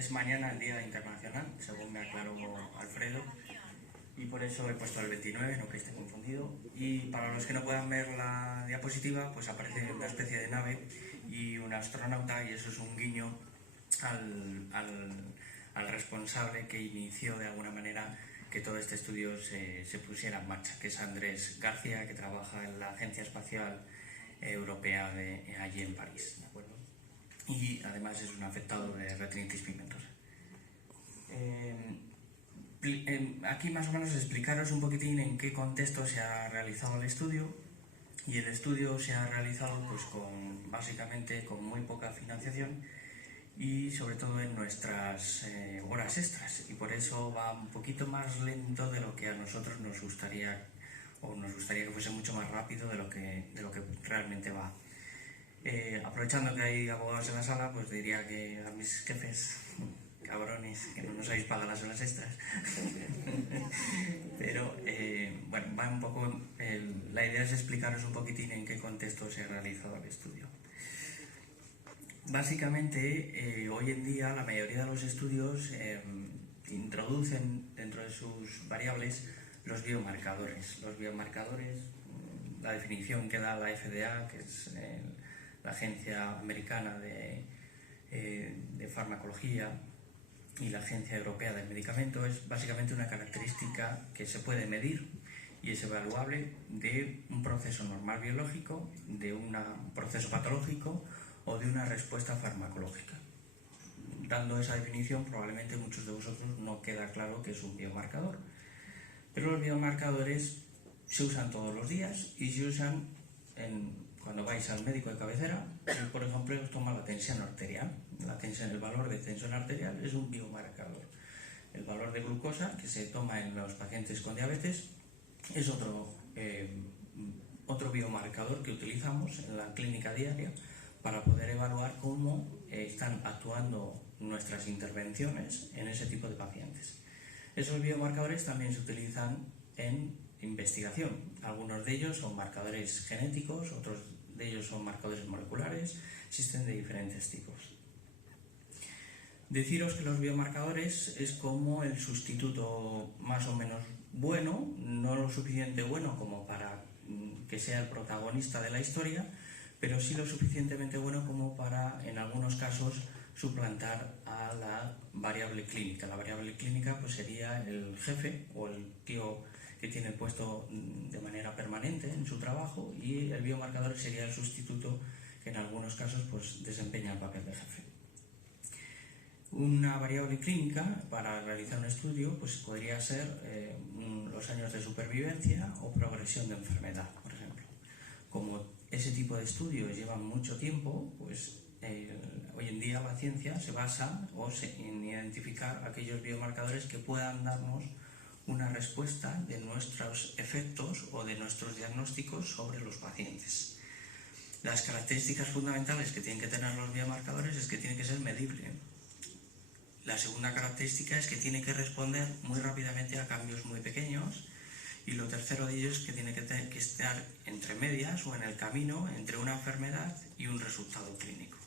es mañana el Día Internacional, según me aclaró Alfredo, y por eso he puesto el 29, no que esté confundido. Y para los que no puedan ver la diapositiva, pues aparece una especie de nave y un astronauta, y eso es un guiño al responsable que inició de alguna manera que todo este estudio se pusiera en marcha, que es Andrés García, que trabaja en la Agencia Espacial Europea allí en París, ¿de acuerdo? Y además es un afectado de retinitis pigmentosa. Aquí más o menos explicaros un poquitín en qué contexto se ha realizado el estudio. Y el estudio se ha realizado pues básicamente con muy poca financiación y sobre todo en nuestras horas extras, y por eso va un poquito más lento de lo que a nosotros nos gustaría, o nos gustaría que fuese mucho más rápido de lo que realmente va. Aprovechando que hay abogados en la sala, pues diría que a mis jefes, cabrones, que no nos habéis pagado las horas extras. Pero bueno, va un poco, la idea es explicaros un poquitín en qué contexto se ha realizado el estudio. Básicamente, hoy en día la mayoría de los estudios introducen dentro de sus variables los biomarcadores. Los biomarcadores, la definición que da la FDA, que es la Agencia Americana de Farmacología, y la Agencia Europea del Medicamento, es básicamente una característica que se puede medir y es evaluable de un proceso normal biológico, de un proceso patológico o de una respuesta farmacológica. Dando esa definición, probablemente muchos de vosotros no queda claro qué es un biomarcador. Pero los biomarcadores se usan todos los días y se usan cuando vais al médico de cabecera. Por ejemplo, os toma la tensión arterial. El valor de tensión arterial es un biomarcador. El valor de glucosa que se toma en los pacientes con diabetes es otro biomarcador que utilizamos en la clínica diaria para poder evaluar cómo están actuando nuestras intervenciones en ese tipo de pacientes. Esos biomarcadores también se utilizan en investigación. Algunos de ellos son marcadores genéticos, otros de ellos son marcadores moleculares, existen de diferentes tipos. Deciros que los biomarcadores es como el sustituto más o menos bueno, no lo suficiente bueno como para que sea el protagonista de la historia, pero sí lo suficientemente bueno como para, en algunos casos, suplantar a la variable clínica. La variable clínica pues sería el jefe o el tío que tiene el puesto de manera permanente en su trabajo, y el biomarcador sería el sustituto que en algunos casos pues desempeña el papel de jefe. Una variable clínica para realizar un estudio pues podría ser los años de supervivencia o progresión de enfermedad, por ejemplo. Como ese tipo de estudios llevan mucho tiempo, pues hoy en día la ciencia se basa en identificar aquellos biomarcadores que puedan darnos una respuesta de nuestros efectos o de nuestros diagnósticos sobre los pacientes. Las características fundamentales que tienen que tener los biomarcadores es que tiene que ser medible. La segunda característica es que tiene que responder muy rápidamente a cambios muy pequeños, y lo tercero de ellos es que tiene que estar entre medias o en el camino entre una enfermedad y un resultado clínico.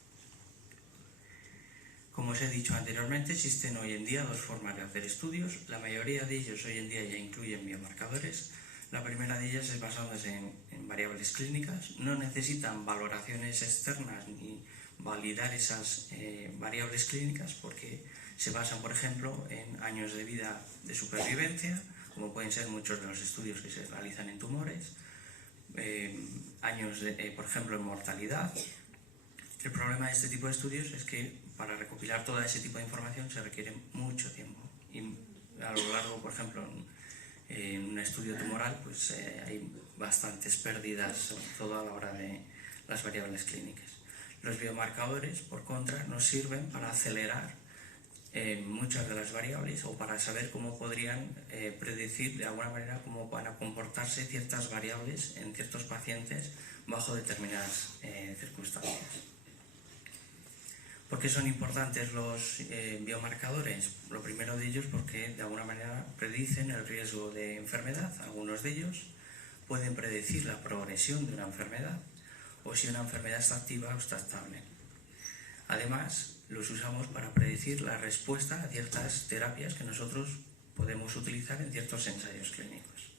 Como os he dicho anteriormente, existen hoy en día dos formas de hacer estudios. La mayoría de ellos hoy en día ya incluyen biomarcadores. La primera de ellas es basándose en variables clínicas. No necesitan valoraciones externas ni validar esas variables clínicas, porque se basan, por ejemplo, en años de vida de supervivencia, como pueden ser muchos de los estudios que se realizan en tumores, años, por ejemplo, en mortalidad. El problema de este tipo de estudios es que para recopilar todo ese tipo de información se requiere mucho tiempo, y a lo largo, por ejemplo, en un estudio tumoral pues hay bastantes pérdidas, sobre todo a la hora de las variables clínicas. Los biomarcadores, por contra, nos sirven para acelerar muchas de las variables, o para saber cómo podrían predecir de alguna manera cómo van a comportarse ciertas variables en ciertos pacientes bajo determinadas circunstancias. ¿Por qué son importantes los biomarcadores? Lo primero de ellos porque de alguna manera predicen el riesgo de enfermedad. Algunos de ellos pueden predecir la progresión de una enfermedad, o si una enfermedad está activa o está estable. Además, los usamos para predecir la respuesta a ciertas terapias que nosotros podemos utilizar en ciertos ensayos clínicos.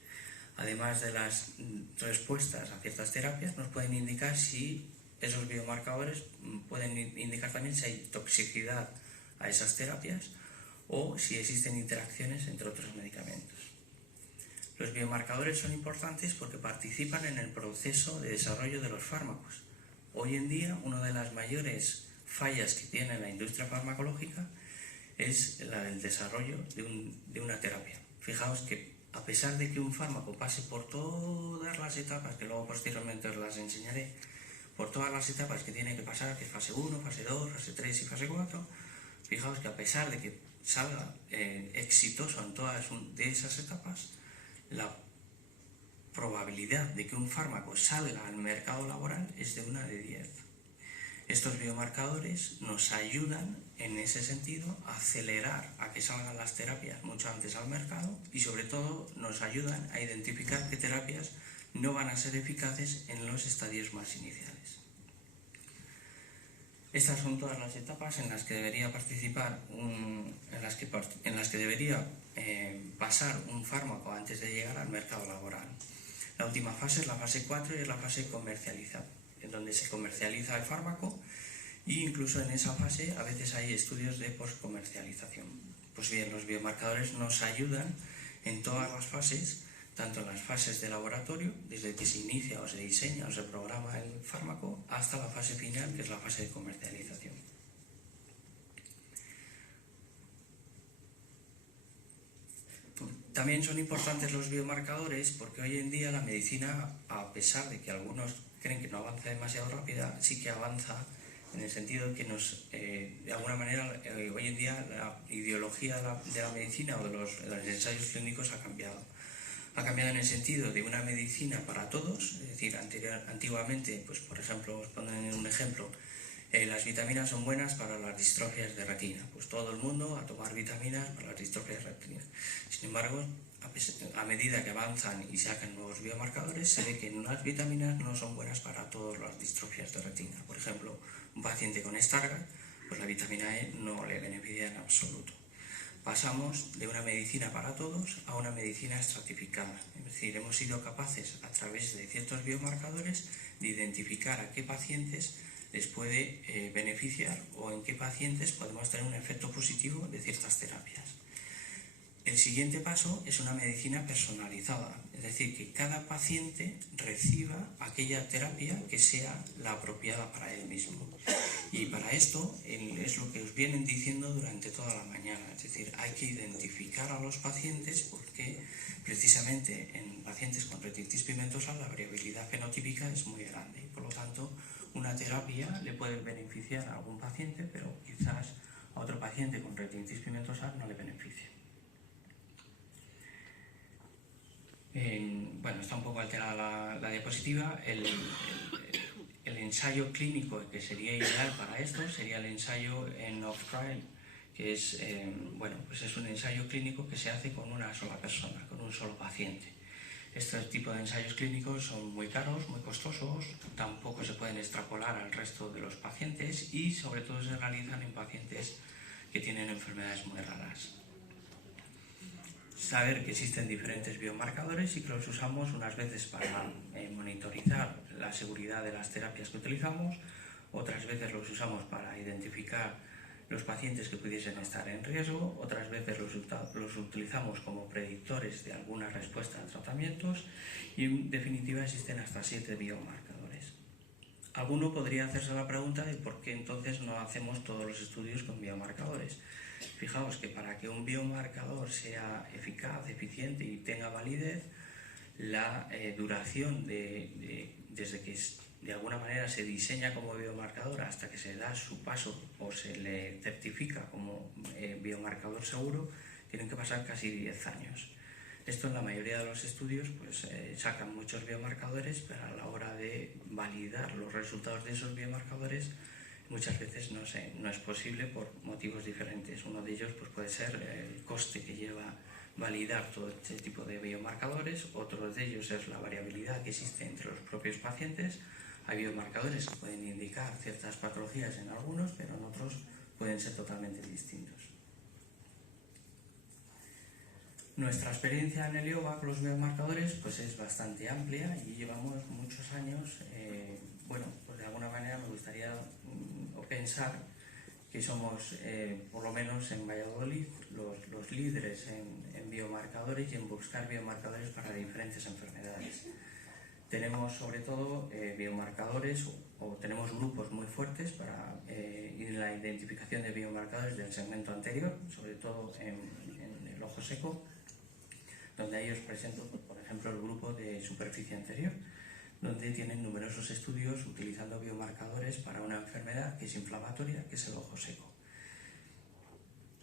Además de las respuestas a ciertas terapias, nos pueden indicar si esos biomarcadores pueden indicar también si hay toxicidad a esas terapias o si existen interacciones entre otros medicamentos. Los biomarcadores son importantes porque participan en el proceso de desarrollo de los fármacos. Hoy en día, una de las mayores fallas que tiene la industria farmacológica es el desarrollo de una terapia. Fijaos que a pesar de que un fármaco pase por todas las etapas, que luego posteriormente os las enseñaré, por todas las etapas que tiene que pasar, que es fase 1, fase 2, fase 3 y fase 4, fijaos que a pesar de que salga exitoso en todas de esas etapas, la probabilidad de que un fármaco salga al mercado laboral es de 1 de 10. Estos biomarcadores nos ayudan en ese sentido a acelerar a que salgan las terapias mucho antes al mercado y sobre todo nos ayudan a identificar qué terapias no van a ser eficaces en los estadios más iniciales. Estas son todas las etapas en las que debería participar, en las que debería pasar un fármaco antes de llegar al mercado laboral. La última fase es la fase 4 y es la fase comercializada, en donde se comercializa el fármaco e incluso en esa fase a veces hay estudios de postcomercialización. Pues bien, los biomarcadores nos ayudan en todas las fases, tanto en las fases de laboratorio, desde que se inicia o se diseña o se programa el fármaco, hasta la fase final, que es la fase de comercialización. También son importantes los biomarcadores porque hoy en día la medicina, a pesar de que algunos creen que no avanza demasiado rápida, sí que avanza en el sentido de que de alguna manera, hoy en día la ideología de la medicina o de los ensayos clínicos ha cambiado. Ha cambiado en el sentido de una medicina para todos, es decir, antiguamente, pues por ejemplo, os ponen un ejemplo, las vitaminas son buenas para las distrofias de retina, pues todo el mundo a tomar vitaminas para las distrofias de retina. Sin embargo, a medida que avanzan y sacan nuevos biomarcadores, se ve que unas vitaminas no son buenas para todas las distrofias de retina. Por ejemplo, un paciente con Stargardt, pues la vitamina E no le beneficia en absoluto. Pasamos de una medicina para todos a una medicina estratificada, es decir, hemos sido capaces a través de ciertos biomarcadores de identificar a qué pacientes les puede beneficiar o en qué pacientes podemos tener un efecto positivo de ciertas terapias. El siguiente paso es una medicina personalizada, es decir, que cada paciente reciba aquella terapia que sea la apropiada para él mismo. Y para esto es lo que os vienen diciendo durante toda la mañana, es decir, hay que identificar a los pacientes porque precisamente en pacientes con retinitis pigmentosa la variabilidad fenotípica es muy grande y por lo tanto una terapia le puede beneficiar a algún paciente, pero quizás a otro paciente con retinitis pigmentosa no le beneficie. Bueno, está un poco alterada la diapositiva. El ensayo clínico que sería ideal para esto sería el ensayo en off-trial, que es, pues es un ensayo clínico que se hace con una sola persona, con un solo paciente. Este tipo de ensayos clínicos son muy caros, muy costosos, tampoco se pueden extrapolar al resto de los pacientes y sobre todo se realizan en pacientes que tienen enfermedades muy raras. Saber que existen diferentes biomarcadores y que los usamos unas veces para monitorizar la seguridad de las terapias que utilizamos, otras veces los usamos para identificar los pacientes que pudiesen estar en riesgo, otras veces los utilizamos como predictores de alguna respuesta a tratamientos y en definitiva existen hasta 7 biomarcadores. Alguno podría hacerse la pregunta de por qué entonces no hacemos todos los estudios con biomarcadores. Fijaos que para que un biomarcador sea eficaz, eficiente y tenga validez, la duración desde que de alguna manera se diseña como biomarcador hasta que se da su paso o se le certifica como biomarcador seguro, tienen que pasar casi 10 años. Esto en la mayoría de los estudios pues, sacan muchos biomarcadores, pero a la hora de validar los resultados de esos biomarcadores muchas veces no es posible por motivos diferentes. Uno de ellos pues, puede ser el coste que lleva validar todo este tipo de biomarcadores, otro de ellos es la variabilidad que existe entre los propios pacientes. Hay biomarcadores que pueden indicar ciertas patologías en algunos, pero en otros pueden ser totalmente distintos. Nuestra experiencia en el yoga con los biomarcadores pues es bastante amplia y llevamos muchos años. Bueno, pues de alguna manera me gustaría pensar que somos, por lo menos en Valladolid, los líderes en biomarcadores y en buscar biomarcadores para diferentes enfermedades. Tenemos sobre todo biomarcadores o tenemos grupos muy fuertes para la identificación de biomarcadores del segmento anterior, sobre todo en el ojo seco, donde ahí os presento, por ejemplo, el grupo de superficie anterior, donde tienen numerosos estudios utilizando biomarcadores para una enfermedad que es inflamatoria, que es el ojo seco.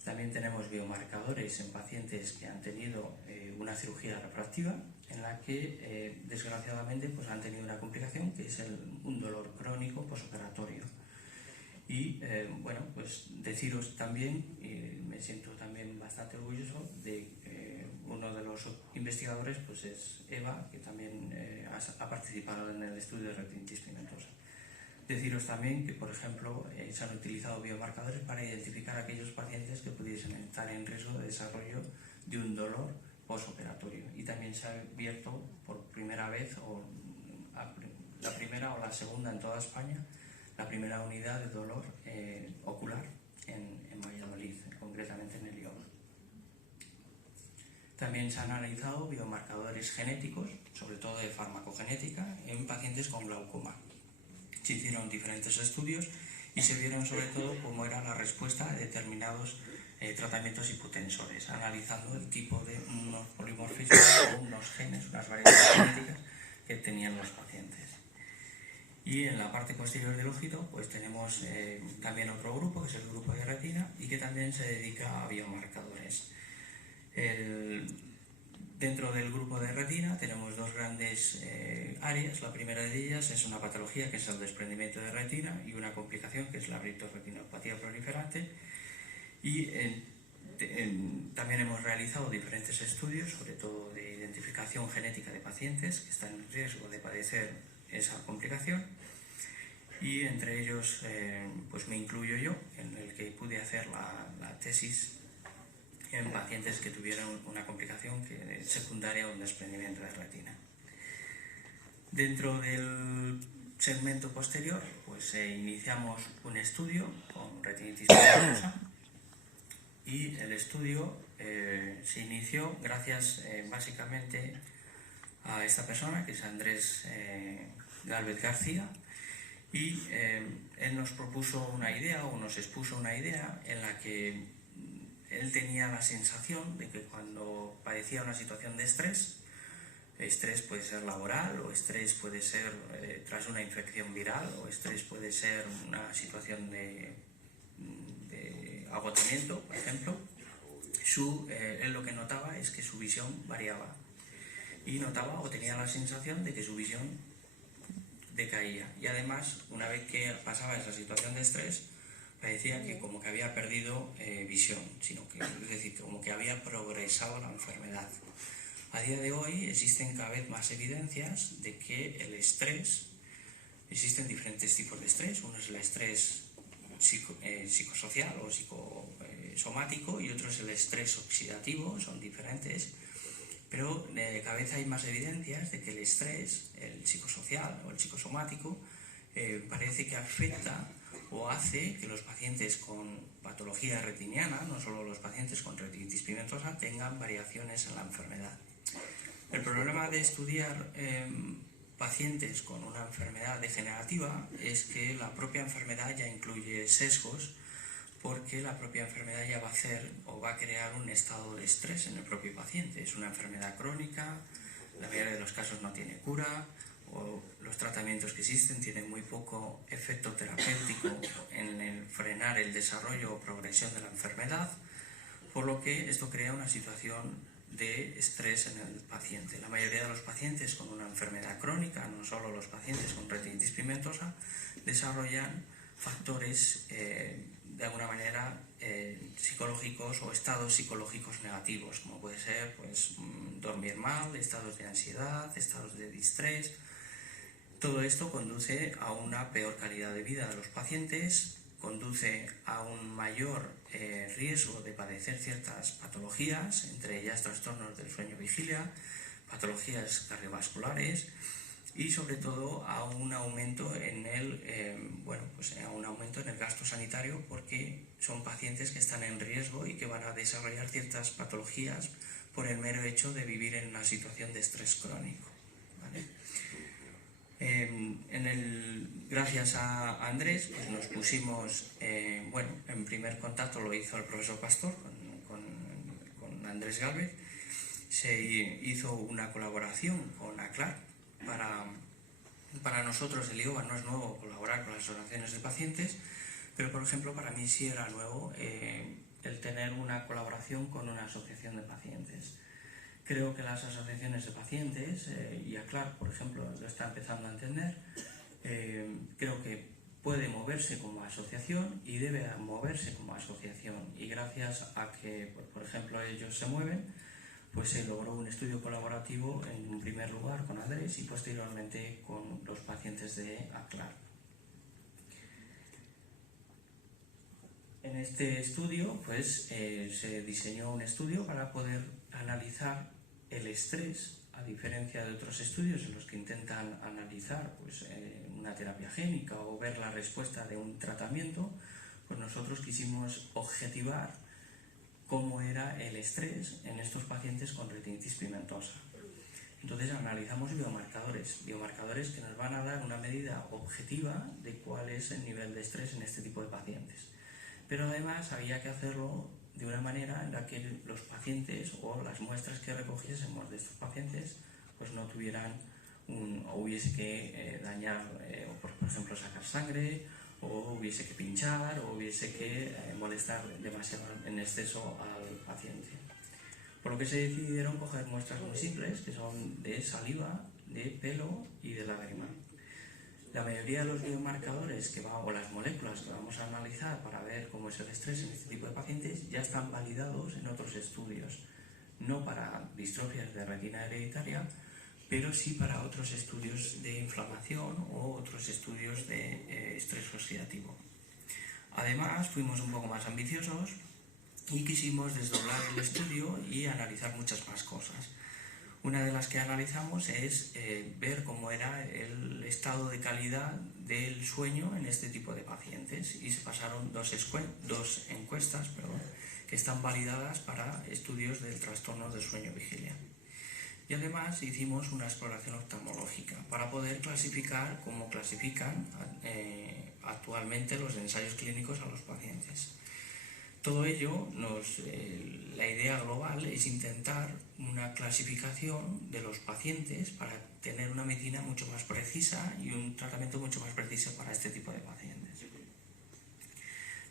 También tenemos biomarcadores en pacientes que han tenido una cirugía refractiva, en la que desgraciadamente pues, han tenido una complicación que es un dolor crónico posoperatorio. Y bueno, pues deciros también, me siento también bastante orgulloso de uno de los investigadores pues es Eva, que también ha participado en el estudio de retinitis pigmentosa. Deciros también que, por ejemplo, se han utilizado biomarcadores para identificar a aquellos pacientes que pudiesen estar en riesgo de desarrollo de un dolor posoperatorio. Y también se ha abierto por primera vez, o la primera o la segunda en toda España, la primera unidad de dolor ocular en Valladolid, concretamente en el IOG. También se han analizado biomarcadores genéticos, sobre todo de farmacogenética, en pacientes con glaucoma. Se hicieron diferentes estudios y se vieron sobre todo cómo era la respuesta a determinados tratamientos hipotensores, analizando el tipo de unos polimorfismos o unos genes, unas variedades genéticas que tenían los pacientes. Y en la parte posterior del ojito pues tenemos también otro grupo, que es el grupo de retina, y que también se dedica a biomarcadores. Dentro del grupo de retina tenemos dos grandes áreas. La primera de ellas es una patología que es el desprendimiento de retina y una complicación que es la retinopatía proliferante. Y también hemos realizado diferentes estudios, sobre todo de identificación genética de pacientes que están en riesgo de padecer esa complicación. Y entre ellos pues me incluyo yo, en el que pude hacer la tesis en pacientes que tuvieron una complicación secundaria a un desprendimiento de retina. Dentro del segmento posterior, pues iniciamos un estudio con retinitis pigmentosa y el estudio se inició gracias básicamente a esta persona, que es Andrés Gálvez García, y él nos propuso una idea o nos expuso una idea en la que él tenía la sensación de que cuando padecía una situación de estrés puede ser laboral, o estrés puede ser tras una infección viral, o estrés puede ser una situación de agotamiento, por ejemplo, él lo que notaba es que su visión variaba y notaba o tenía la sensación de que su visión decaía. Y además, una vez que pasaba esa situación de estrés, parecía que como que había perdido visión, es decir, como que había progresado la enfermedad. A día de hoy existen cada vez más evidencias de que el estrés, existen diferentes tipos de estrés. Uno es el estrés psicosocial o psicosomático y otro es el estrés oxidativo, son diferentes, pero cada vez hay más evidencias de que el estrés, el psicosocial o el psicosomático, parece que afecta o hace que los pacientes con patología retiniana, no solo los pacientes con retinitis pigmentosa, tengan variaciones en la enfermedad. El problema de estudiar pacientes con una enfermedad degenerativa es que la propia enfermedad ya incluye sesgos, porque la propia enfermedad ya va a hacer o va a crear un estado de estrés en el propio paciente. Es una enfermedad crónica, la mayoría de los casos no tiene cura, o los tratamientos que existen tienen muy poco efecto terapéutico en el frenar el desarrollo o progresión de la enfermedad, por lo que esto crea una situación de estrés en el paciente. La mayoría de los pacientes con una enfermedad crónica, no solo los pacientes con retinitis pigmentosa, desarrollan factores de alguna manera psicológicos o estados psicológicos negativos, como puede ser pues, dormir mal, estados de ansiedad, estados de distrés. Todo esto conduce a una peor calidad de vida de los pacientes, conduce a un mayor riesgo de padecer ciertas patologías, entre ellas trastornos del sueño-vigilia, patologías cardiovasculares y sobre todo a un aumento en el gasto sanitario, porque son pacientes que están en riesgo y que van a desarrollar ciertas patologías por el mero hecho de vivir en una situación de estrés crónico, ¿vale? Gracias a Andrés, pues nos pusimos, en primer contacto lo hizo el profesor Pastor con Andrés Gálvez. Se hizo una colaboración con ACLAR. Para nosotros el IOBA no es nuevo colaborar con las asociaciones de pacientes, pero por ejemplo para mí sí era nuevo el tener una colaboración con una asociación de pacientes. Creo que las asociaciones de pacientes, y ACLAR por ejemplo lo está empezando a entender, creo que puede moverse como asociación y debe moverse como asociación, y gracias a que por ejemplo ellos se mueven, pues se logró un estudio colaborativo en primer lugar con Andrés y posteriormente con los pacientes de ACLAR. En este estudio pues se diseñó un estudio para poder analizar el estrés, a diferencia de otros estudios en los que intentan analizar una terapia génica o ver la respuesta de un tratamiento. Pues nosotros quisimos objetivar cómo era el estrés en estos pacientes con retinitis pigmentosa. Entonces analizamos biomarcadores que nos van a dar una medida objetiva de cuál es el nivel de estrés en este tipo de pacientes. Pero además había que hacerlo de una manera en la que los pacientes o las muestras que recogiésemos de estos pacientes pues no tuvieran o hubiese que dañar o por ejemplo sacar sangre, o hubiese que pinchar, o hubiese que molestar demasiado en exceso al paciente. Por lo que se decidieron coger muestras muy simples, que son de saliva, de pelo y de lágrima. La mayoría de los biomarcadores o las moléculas que vamos a analizar para ver cómo es el estrés en este tipo de pacientes ya están validados en otros estudios, no para distrofias de retina hereditaria, pero sí para otros estudios de inflamación o otros estudios de estrés oxidativo. Además, fuimos un poco más ambiciosos y quisimos desdoblar el estudio y analizar muchas más cosas. Una de las que analizamos es ver cómo era el estado de calidad del sueño en este tipo de pacientes, y se pasaron dos encuestas que están validadas para estudios del trastorno del sueño-vigilia. Y además hicimos una exploración oftalmológica para poder clasificar cómo clasifican actualmente los ensayos clínicos a los pacientes. Todo ello, la idea global es intentar una clasificación de los pacientes para tener una medicina mucho más precisa y un tratamiento mucho más preciso para este tipo de pacientes.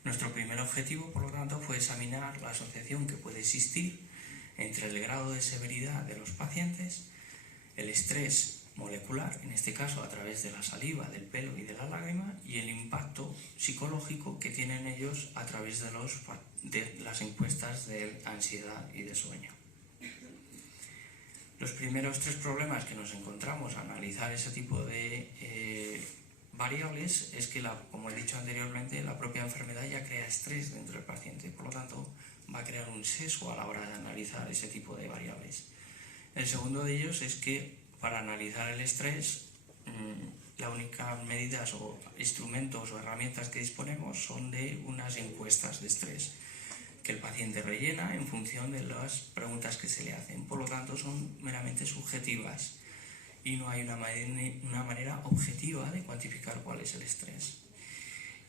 Nuestro primer objetivo, por lo tanto, fue examinar la asociación que puede existir entre el grado de severidad de los pacientes, el estrés molecular, en este caso a través de la saliva, del pelo y de la lágrima, y el impacto psicológico que tienen ellos a través de las encuestas de ansiedad y de sueño. Los primeros tres problemas que nos encontramos al analizar ese tipo de variables es que, como he dicho anteriormente, la propia enfermedad ya crea estrés dentro del paciente, por lo tanto va a crear un sesgo a la hora de analizar ese tipo de variables. El segundo de ellos es que para analizar el estrés, la única medidas o instrumentos o herramientas que disponemos son de unas encuestas de estrés que el paciente rellena en función de las preguntas que se le hacen. Por lo tanto, son meramente subjetivas y no hay una manera objetiva de cuantificar cuál es el estrés.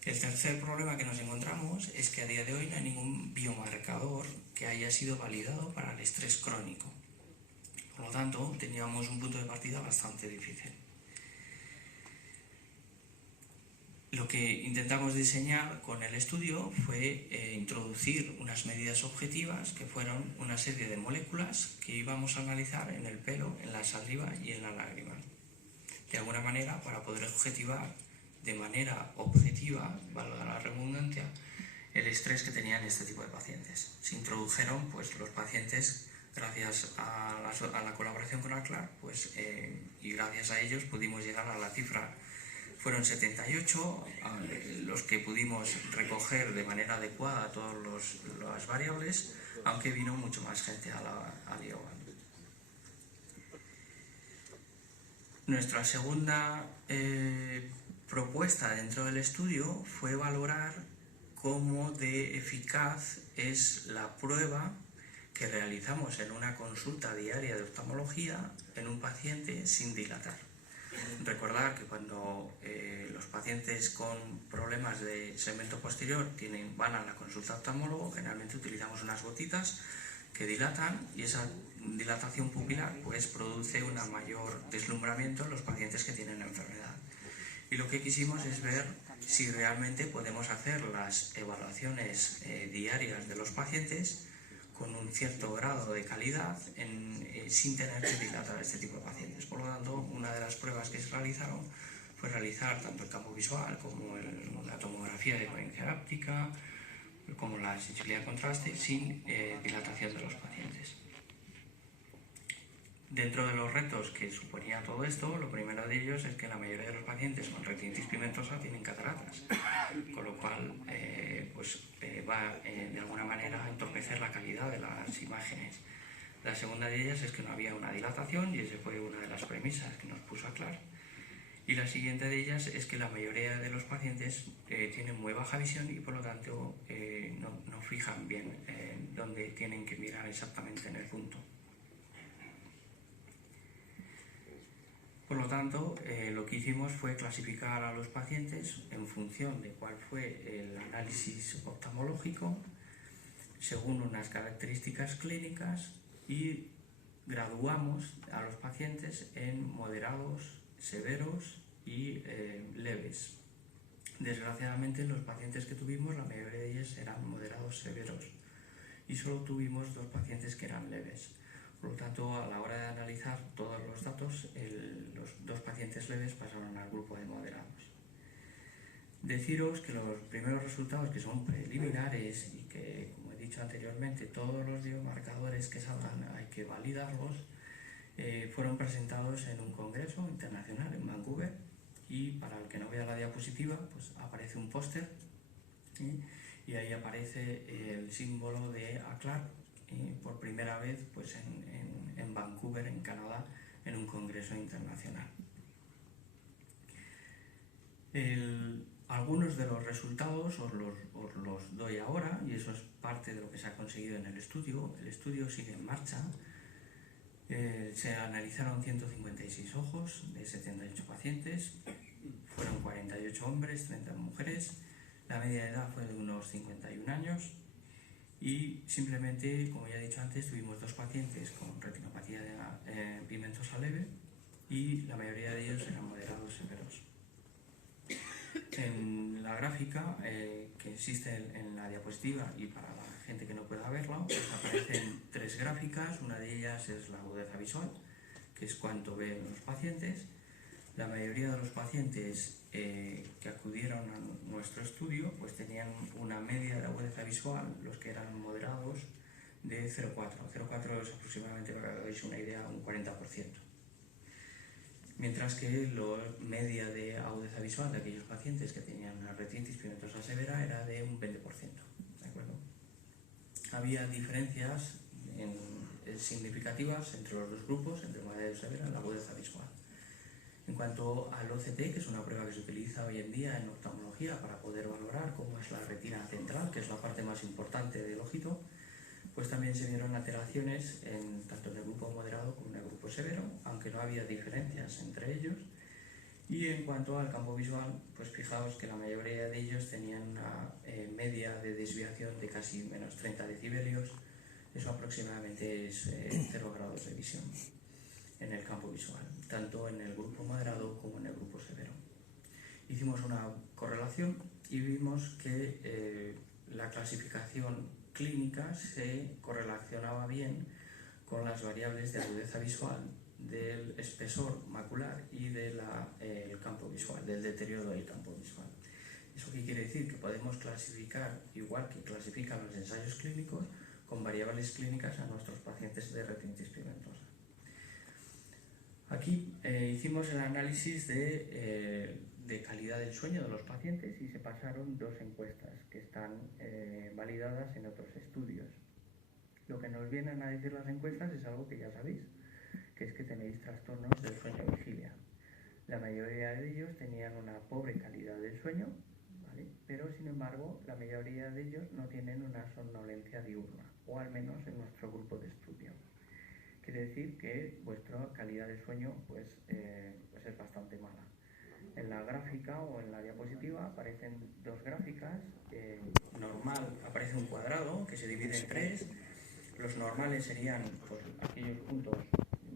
El tercer problema que nos encontramos es que a día de hoy no hay ningún biomarcador que haya sido validado para el estrés crónico. Por lo tanto, teníamos un punto de partida bastante difícil. Lo que intentamos diseñar con el estudio fue introducir unas medidas objetivas que fueron una serie de moléculas que íbamos a analizar en el pelo, en la saliva y en la lágrima. De alguna manera, para poder objetivar de manera objetiva, valga la redundancia, el estrés que tenían este tipo de pacientes. Se introdujeron los pacientes gracias a la colaboración con ACLAR, y gracias a ellos pudimos llegar a la cifra Fueron 78 los que pudimos recoger de manera adecuada todas las variables, aunque vino mucho más gente al IOGAN. Nuestra segunda propuesta dentro del estudio fue valorar cómo de eficaz es la prueba que realizamos en una consulta diaria de oftalmología en un paciente sin dilatar. Recordar que cuando los pacientes con problemas de segmento posterior van a la consulta oftalmólogo, generalmente utilizamos unas gotitas que dilatan, y esa dilatación pupilar pues produce un mayor deslumbramiento en los pacientes que tienen la enfermedad. Y lo que quisimos es ver si realmente podemos hacer las evaluaciones diarias de los pacientes con un cierto grado de calidad sin tener que dilatar a este tipo de pacientes. Por lo tanto, una de las pruebas que se realizaron fue realizar tanto el campo visual como la tomografía de coherencia óptica, como la sensibilidad de contraste sin dilatación de los pacientes. Dentro de los retos que suponía todo esto, lo primero de ellos es que la mayoría de los pacientes con retinitis pigmentosa tienen cataratas, con lo cual va de alguna manera a entorpecer la calidad de las imágenes. La segunda de ellas es que no había una dilatación, y esa fue una de las premisas que nos puso a Clark. Y la siguiente de ellas es que la mayoría de los pacientes tienen muy baja visión y por lo tanto no fijan bien dónde tienen que mirar exactamente en el punto. Por lo tanto, lo que hicimos fue clasificar a los pacientes en función de cuál fue el análisis oftalmológico, según unas características clínicas, y graduamos a los pacientes en moderados, severos y leves. Desgraciadamente, los pacientes que tuvimos, la mayoría de ellos eran moderados severos, y solo tuvimos 2 pacientes que eran leves. Por lo tanto, a la hora de analizar todos los datos, los 2 pacientes leves pasaron al grupo de moderados. Deciros que los primeros resultados, que son preliminares y que, como he dicho anteriormente, todos los biomarcadores que salgan hay que validarlos, fueron presentados en un congreso internacional en Vancouver, y para el que no vea la diapositiva, pues aparece un póster, y ahí aparece el símbolo de ACLAR, por primera vez pues en Vancouver, en Canadá, en un congreso internacional. Algunos de los resultados os los doy ahora, y eso es parte de lo que se ha conseguido en el estudio. El estudio sigue en marcha. Se analizaron 156 ojos de 78 pacientes, fueron 48 hombres, 30 mujeres, la media de edad fue de unos 51 años, y simplemente, como ya he dicho antes, tuvimos 2 pacientes con retinopatía pigmentosa leve, y la mayoría de ellos eran moderados severos. En la gráfica que existe en la diapositiva, y para la gente que no pueda verla, pues aparecen 3 gráficas. Una de ellas es la agudeza visual, que es cuánto ven los pacientes. La mayoría de los pacientes que acudieron a nuestro estudio pues tenían una media de agudeza visual, los que eran moderados, de 0,4. 0,4 es aproximadamente, para que hagáis una idea, un 40%. Mientras que la media de agudeza visual de aquellos pacientes que tenían una retinitis pigmentosa severa era de un 20%. ¿De acuerdo? Había diferencias significativas entre los 2 grupos, entre moderado y severa, en la agudeza visual. En cuanto al OCT, que es una prueba que se utiliza hoy en día en oftalmología para poder valorar cómo es la retina central, que es la parte más importante del ojito, pues también se vieron alteraciones tanto en el grupo moderado como en el grupo severo, aunque no había diferencias entre ellos. Y en cuanto al campo visual, pues fijaos que la mayoría de ellos tenían una media de desviación de casi menos 30 decibelios. Eso aproximadamente es 0 grados de visión en el campo visual, tanto en el grupo moderado como en el grupo severo. Hicimos una correlación y vimos que la clasificación clínica se correlacionaba bien con las variables de agudeza visual, del espesor macular y del campo visual, del deterioro del campo visual. ¿Eso qué quiere decir? Que podemos clasificar, igual que clasifican los ensayos clínicos, con variables clínicas a nuestros pacientes de retinitis pigmentosa. Aquí hicimos el análisis de de calidad del sueño de los pacientes y se pasaron 2 encuestas que están validadas en otros estudios. Lo que nos vienen a decir las encuestas es algo que ya sabéis, que es que tenéis trastornos del sueño-vigilia. La mayoría de ellos tenían una pobre calidad del sueño, ¿vale? Pero sin embargo la mayoría de ellos no tienen una somnolencia diurna, o al menos en nuestro grupo de estudio. Quiere decir que vuestra calidad de sueño pues es bastante mala. En la gráfica o en la diapositiva aparecen 2 gráficas. Normal aparece un cuadrado que se divide en 3. Los normales serían pues, aquellos puntos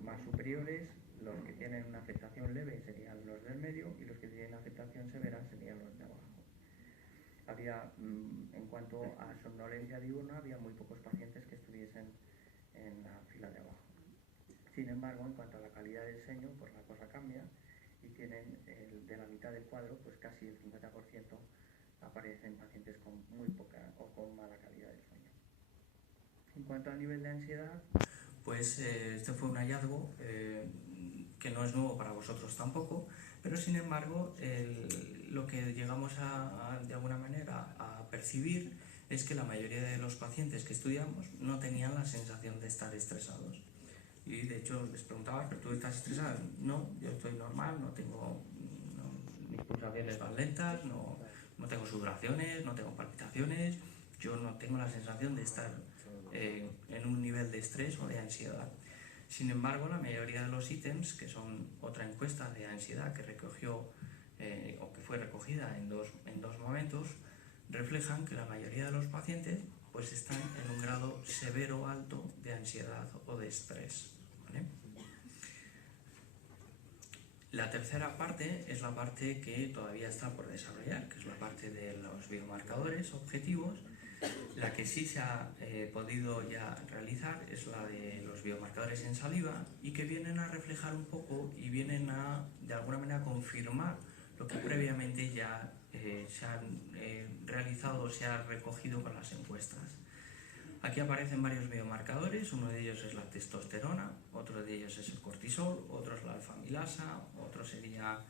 más superiores, los que tienen una afectación leve serían los del medio y los que tienen afectación severa serían los de abajo. Había, en cuanto a somnolencia diurna, había muy pocos pacientes que estuviesen en la fila de abajo. Sin embargo, en cuanto a la calidad del sueño, pues la cosa cambia y tienen de la mitad del cuadro, pues casi el 50% aparecen pacientes con muy poca o con mala calidad del sueño. En cuanto al nivel de ansiedad, pues este fue un hallazgo que no es nuevo para vosotros tampoco, pero sin embargo lo que llegamos de alguna manera a percibir es que la mayoría de los pacientes que estudiamos no tenían la sensación de estar estresados. Y de hecho les preguntaba, ¿pero tú estás estresado? No, yo estoy normal, no tengo mis pulsaciones van lentas, no tengo sudoraciones, no tengo palpitaciones, yo no tengo la sensación de estar en un nivel de estrés o de ansiedad. Sin embargo, la mayoría de los ítems, que son otra encuesta de ansiedad que recogió o que fue recogida en dos momentos, reflejan que la mayoría de los pacientes pues están en un grado severo o alto de ansiedad o de estrés, ¿vale? La tercera parte es la parte que todavía está por desarrollar, que es la parte de los biomarcadores objetivos. La que sí se ha podido ya realizar es la de los biomarcadores en saliva y que vienen a reflejar un poco y vienen a, de alguna manera, confirmar lo que previamente ya se han realizado, se ha recogido con las encuestas. Aquí aparecen varios biomarcadores, uno de ellos es la testosterona, otro de ellos es el cortisol, otro es la alfa-amilasa, otro sería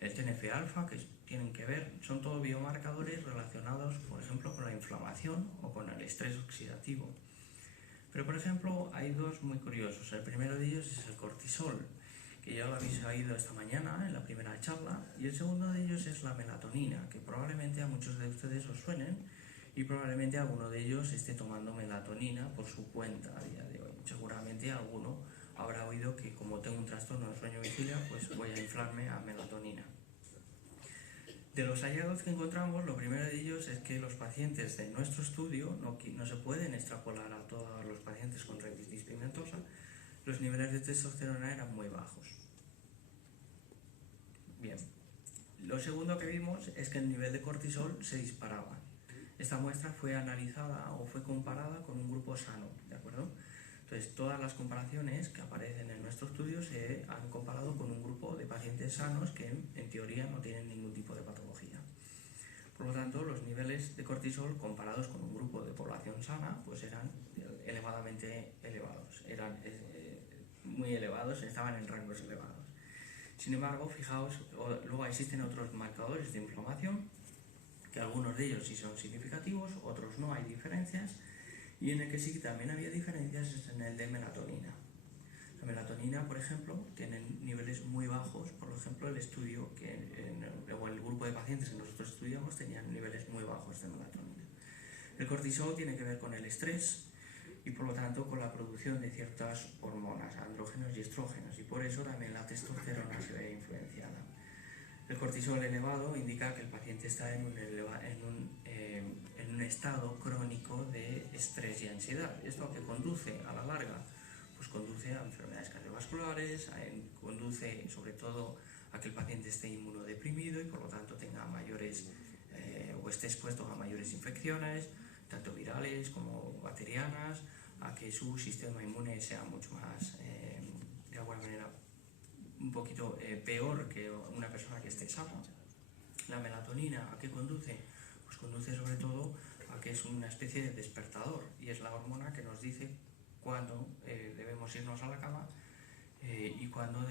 el TNF-alfa, que tienen que ver, son todos biomarcadores relacionados, por ejemplo, con la inflamación o con el estrés oxidativo. Pero, por ejemplo, hay 2 muy curiosos. El primero de ellos es el cortisol, que ya lo habéis oído esta mañana en la primera charla, y el segundo de ellos es la melatonina, que probablemente a muchos de ustedes os suenen, y probablemente alguno de ellos esté tomando melatonina por su cuenta a día de hoy. Seguramente alguno habrá oído que como tengo un trastorno de sueño-vigilia, pues voy a inflarme a melatonina. De los hallazgos que encontramos, lo primero de ellos es que los pacientes de nuestro estudio, no se pueden extrapolar a todos los pacientes con retinitis pigmentosa, los niveles de testosterona eran muy bajos. Bien, lo segundo que vimos es que el nivel de cortisol se disparaba. Esta muestra fue analizada o fue comparada con un grupo sano, ¿de acuerdo? Entonces, todas las comparaciones que aparecen en nuestro estudio se han comparado con un grupo de pacientes sanos que en teoría no tienen ningún tipo de patología. Por lo tanto, los niveles de cortisol comparados con un grupo de población sana pues eran elevadamente elevados, eran muy elevados, estaban en rangos elevados. Sin embargo, fijaos, luego existen otros marcadores de inflamación, que algunos de ellos sí son significativos, otros no, hay diferencias, y en el que sí que también había diferencias es en el de melatonina. La melatonina, por ejemplo, tiene niveles muy bajos, por ejemplo, el estudio o el grupo de pacientes que nosotros estudiamos tenían niveles muy bajos de melatonina. El cortisol tiene que ver con el estrés y por lo tanto con la producción de ciertas hormonas, andrógenos y estrógenos, y por eso también la testosterona se ve influenciada. El cortisol elevado indica que el paciente está en un estado crónico de estrés y ansiedad. ¿Esto a qué conduce a la larga? Pues conduce a enfermedades cardiovasculares, conduce sobre todo a que el paciente esté inmunodeprimido y por lo tanto tenga mayores o esté expuesto a mayores infecciones, tanto virales como bacterianas, a que su sistema inmune sea mucho más, de alguna manera, un poquito peor que una persona que esté sana. La melatonina, ¿a qué conduce? Pues conduce sobre todo a que es una especie de despertador y es la hormona que nos dice cuándo debemos irnos a la cama y cuándo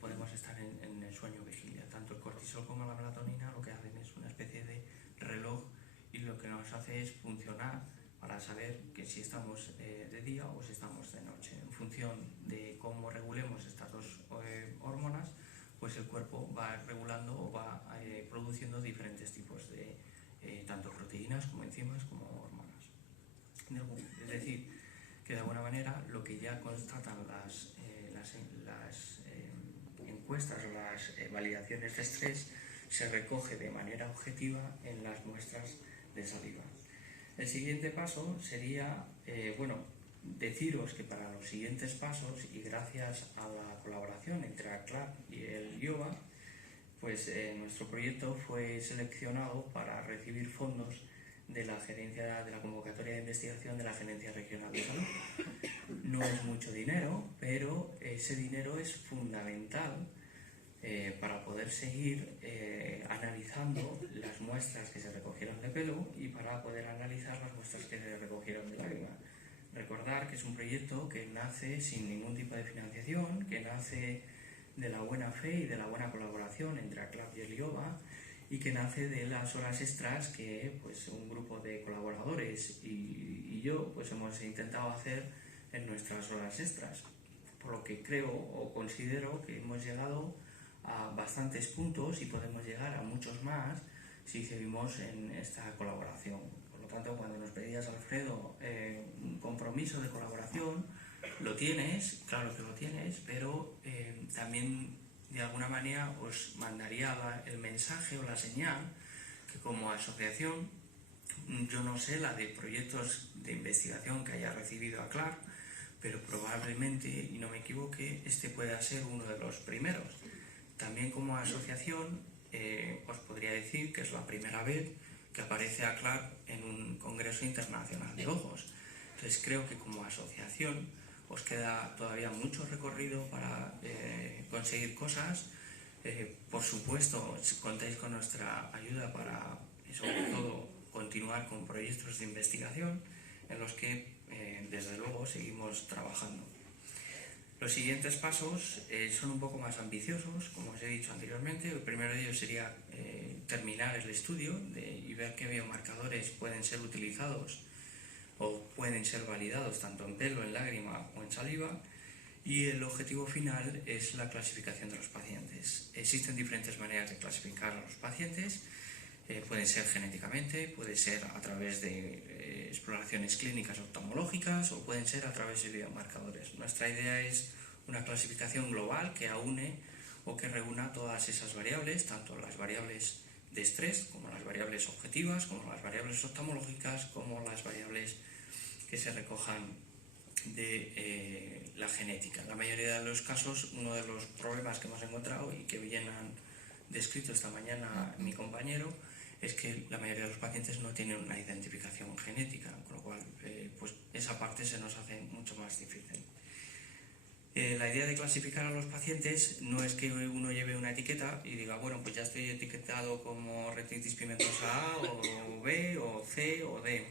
podemos estar en el sueño vigilia. Tanto el cortisol como la melatonina lo que hacen es una especie de reloj y lo que nos hace es funcionar para saber que si estamos de día o si estamos de noche. En función de cómo regulemos estas dos hormonas, pues el cuerpo va regulando o va produciendo diferentes tipos de tanto proteínas como enzimas como hormonas. Es decir, que de alguna manera lo que ya constatan las encuestas o las validaciones de estrés se recoge de manera objetiva en las muestras de saliva. El siguiente paso sería, deciros que para los siguientes pasos y gracias a la colaboración entre ACLAP y el IOBA, pues nuestro proyecto fue seleccionado para recibir fondos de la gerencia de la convocatoria de investigación de la Gerencia Regional de Salud. No es mucho dinero, pero ese dinero es fundamental para poder seguir analizando las muestras que se recogieron de pelo y para poder analizar las muestras que se recogieron de lágrima. Recordar que es un proyecto que nace sin ningún tipo de financiación, que nace de la buena fe y de la buena colaboración entre ACLAP y el IOBA, y que nace de las horas extras que pues, un grupo de colaboradores y yo pues, hemos intentado hacer en nuestras horas extras. Por lo que creo o considero que hemos llegado a bastantes puntos y podemos llegar a muchos más si seguimos en esta colaboración. Por lo tanto, cuando nos pedías, Alfredo, un compromiso de colaboración, lo tienes, claro que lo tienes, pero también de alguna manera os mandaría el mensaje o la señal que como asociación, yo no sé la de proyectos de investigación que haya recibido ACLAP, pero probablemente, y no me equivoque, este pueda ser uno de los primeros. También como asociación os podría decir que es la primera vez que aparece ACLAP en un congreso internacional de ojos. Entonces creo que como asociación os queda todavía mucho recorrido para conseguir cosas. Por supuesto, contáis con nuestra ayuda para, sobre todo, continuar con proyectos de investigación en los que, desde luego, seguimos trabajando. Los siguientes pasos son un poco más ambiciosos, como os he dicho anteriormente. El primero de ellos sería terminar el estudio y ver qué biomarcadores pueden ser utilizados o pueden ser validados tanto en pelo, en lágrima o en saliva. Y el objetivo final es la clasificación de los pacientes. Existen diferentes maneras de clasificar a los pacientes. Pueden ser genéticamente, puede ser a través de exploraciones clínicas oftalmológicas o pueden ser a través de biomarcadores. Nuestra idea es una clasificación global que aúne o que reúna todas esas variables, tanto las variables de estrés como las variables objetivas, como las variables oftalmológicas, como las variables que se recojan de la genética. En la mayoría de los casos, uno de los problemas que hemos encontrado y que bien han descrito esta mañana mi compañero es que la mayoría de los pacientes no tienen una identificación genética, con lo cual pues esa parte se nos hace mucho más difícil. La idea de clasificar a los pacientes no es que uno lleve una etiqueta y diga, bueno, pues ya estoy etiquetado como retinitis pigmentosa A o B o C o D.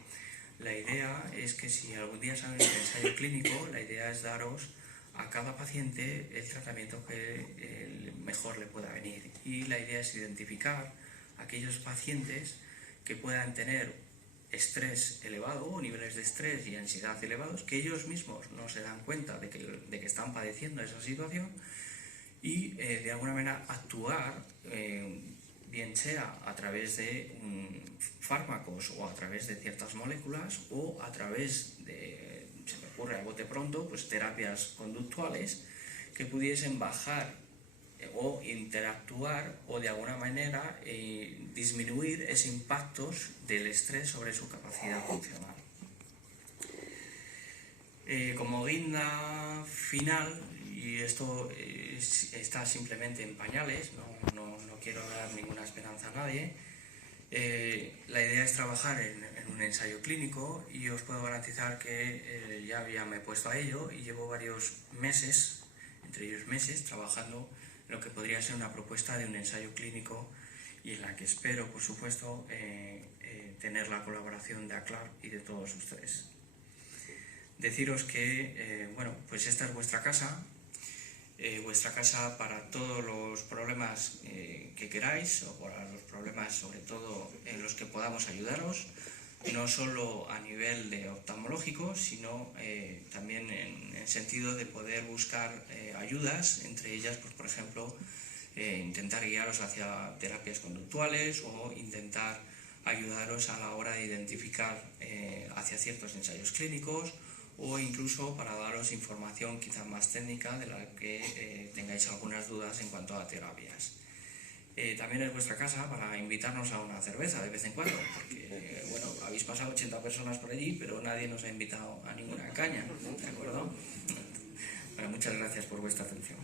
La idea es que si algún día sale un ensayo clínico, la idea es daros a cada paciente el tratamiento que mejor le pueda venir. Y la idea es identificar aquellos pacientes que puedan tener estrés elevado o niveles de estrés y ansiedad elevados, que ellos mismos no se dan cuenta de que están padeciendo esa situación y de alguna manera actuar, bien sea a través de fármacos o a través de ciertas moléculas o a través de, se me ocurre a bote pronto, pues terapias conductuales que pudiesen bajar o interactuar o de alguna manera disminuir ese impacto del estrés sobre su capacidad funcional. Como guinda final, y esto está simplemente en pañales, no quiero dar ninguna esperanza a nadie, la idea es trabajar en un ensayo clínico y os puedo garantizar que ya me he puesto a ello y llevo varios meses, entre ellos meses, trabajando en lo que podría ser una propuesta de un ensayo clínico y en la que espero, por supuesto, tener la colaboración de ACLAP y de todos ustedes. Deciros que, pues esta es vuestra casa. vuestra casa para todos los problemas que queráis, o para los problemas sobre todo en los que podamos ayudaros, no solo a nivel de oftalmológico, sino también en el sentido de poder buscar ayudas, entre ellas, pues, por ejemplo, intentar guiaros hacia terapias conductuales o intentar ayudaros a la hora de identificar hacia ciertos ensayos clínicos, o incluso para daros información quizás más técnica de la que tengáis algunas dudas en cuanto a terapias. También es vuestra casa para invitarnos a una cerveza de vez en cuando, porque bueno, habéis pasado 80 personas por allí, pero nadie nos ha invitado a ninguna caña, ¿de acuerdo? Bueno, muchas gracias por vuestra atención.